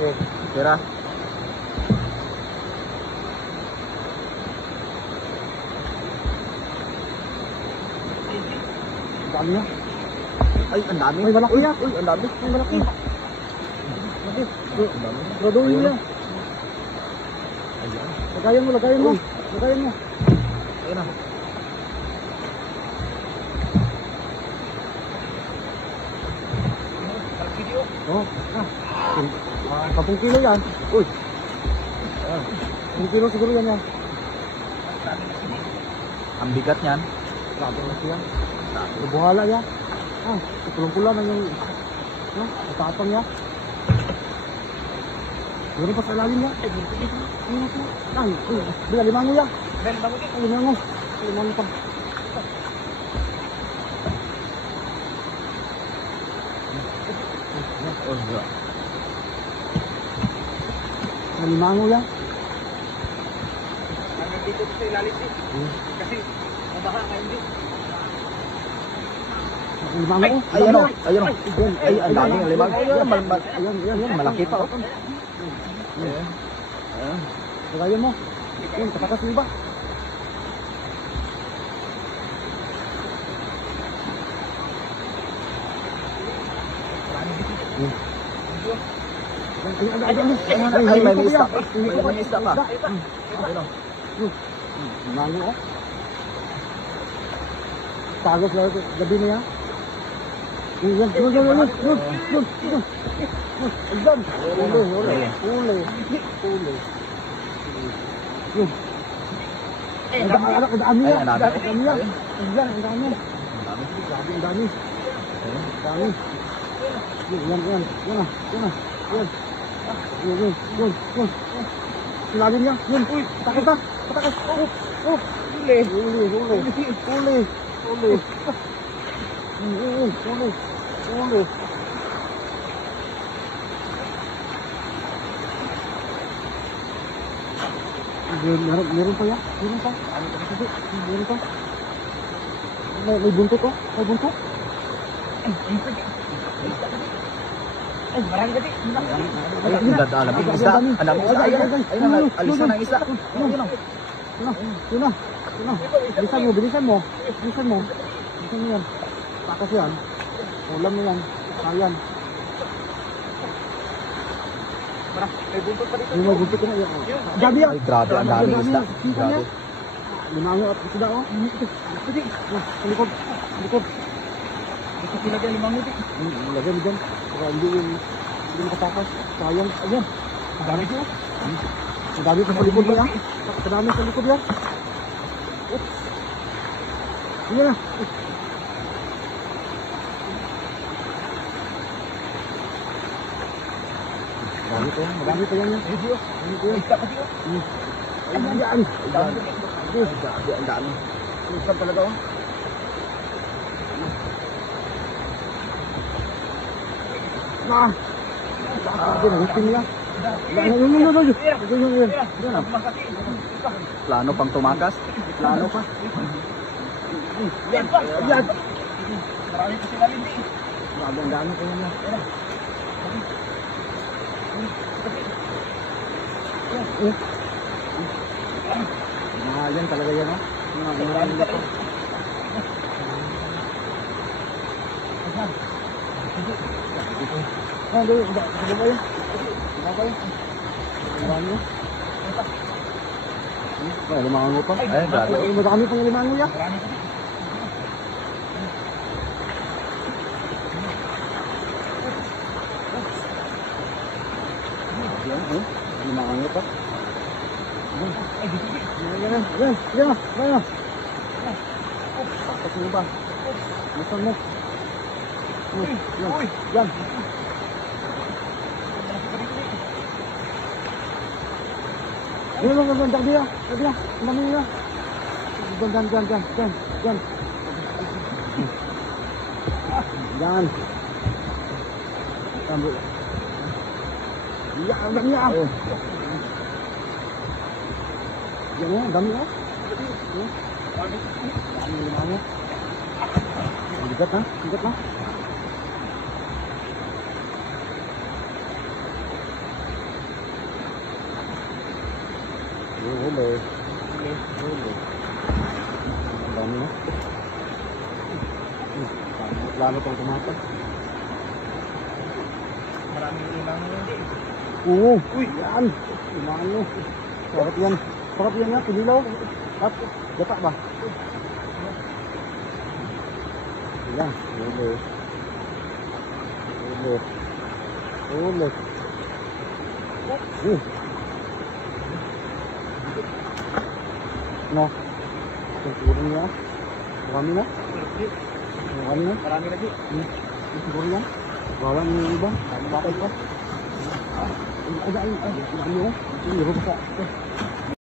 Oke, Tira. Ang dami na. Ay, ang dami. May malaki yan. Uy, ang dami. May malaki. Malaki. Ang dami. Graduin Ayun. yan. Ayan. Lagayan mo, lagayan mo. Uy. Lagayan mo. Ayun na. Oh, ah. 10 kilo yan. Uy. 10 kilo siguro yan yan. Ang bigat niyan. Grabe na siya. Buhala yan. Ah, pula na yung matapang niya. Siguro pa sa ilalim niya. Ay, bila limango yan. Ay, limango. Limango pa. Oh, enggak. Limango yan. Nandito sa ilalim din. Kasi mabaha ngayon din. Limango. Ayan o. Ayan o. Ay, ang dami ng limang. Ayan. Malaki pa o. Ayan. Lagayan mo. Ayan, katakas mo ba? Ay, may isda pa. May isda pa. Ayun o. Limango oh. Tagos na ito. Gabi na yan. Yan. Ayan. Uli. Yun. Ang dami yan. Ang dami yan. Ang dami. Grabe, ang dami. Ang dami. Yan. Yan. Silalim niya. Yun. Takot na. Patakas. Uli. Meron pa yan. Meron pa. May buntot oh. May buntot. Ay, marami kasi. Ayun, ang dami ng isda. Ang dami ng isda. Ayun, alisan ng isda. Ayun o. Yun na. Bilisan mo yan. Tapos yan. Ulam mo yan. Ayan. May buntot pa dito. Yung may buntot na yan. Gabi yan. Ay, grabe. Ang dami ng isda. Grabe. Limango at isda oh. Likod. Gusto sila dyan limang muti. Lagyan mo dyan. Para hindi makatakas. Sayang. Ayan. Ang dami dito. Ang dami pa sa likod mo yan. Ang dami sa likod yan. Ayan na. Marami pa yan. Isda pa dito. Ayan. Ang dami. Isang talaga oh. Nahipin niya. Yun. Plano pang tumakas. Plano pa. Yan. Marami pa sila din. Ang dami pa yan. Yan talaga yan oh. Marami pa rin. Limango pa. Ay, grabe. Madami pang limango yan. Marami pa rin. Limango pa. Yan. Tapos mo ba? Nasaan mo? Yan. Yan. Dagdi ya. Ang dami niya. Yan. Yan. Tambul. Ya, ang dami niya. Yan ang dami niya. Ang limango. Bigat na. Huli. Huli. Ang dami na. Lalo itong tumatas. Maraming limang hindi. Oo. Uy, yan. Imano. Sarap yan. Sarap yan yan. Pinilaw. At gata ba? Yan. Huli. Huli. Huli. No. Siguro niya. Marami na. Marami na. Marami lagi. Siguro yan. Bawang yung iba. Bakit pa? Ay, ay, ay. Ano? Ano?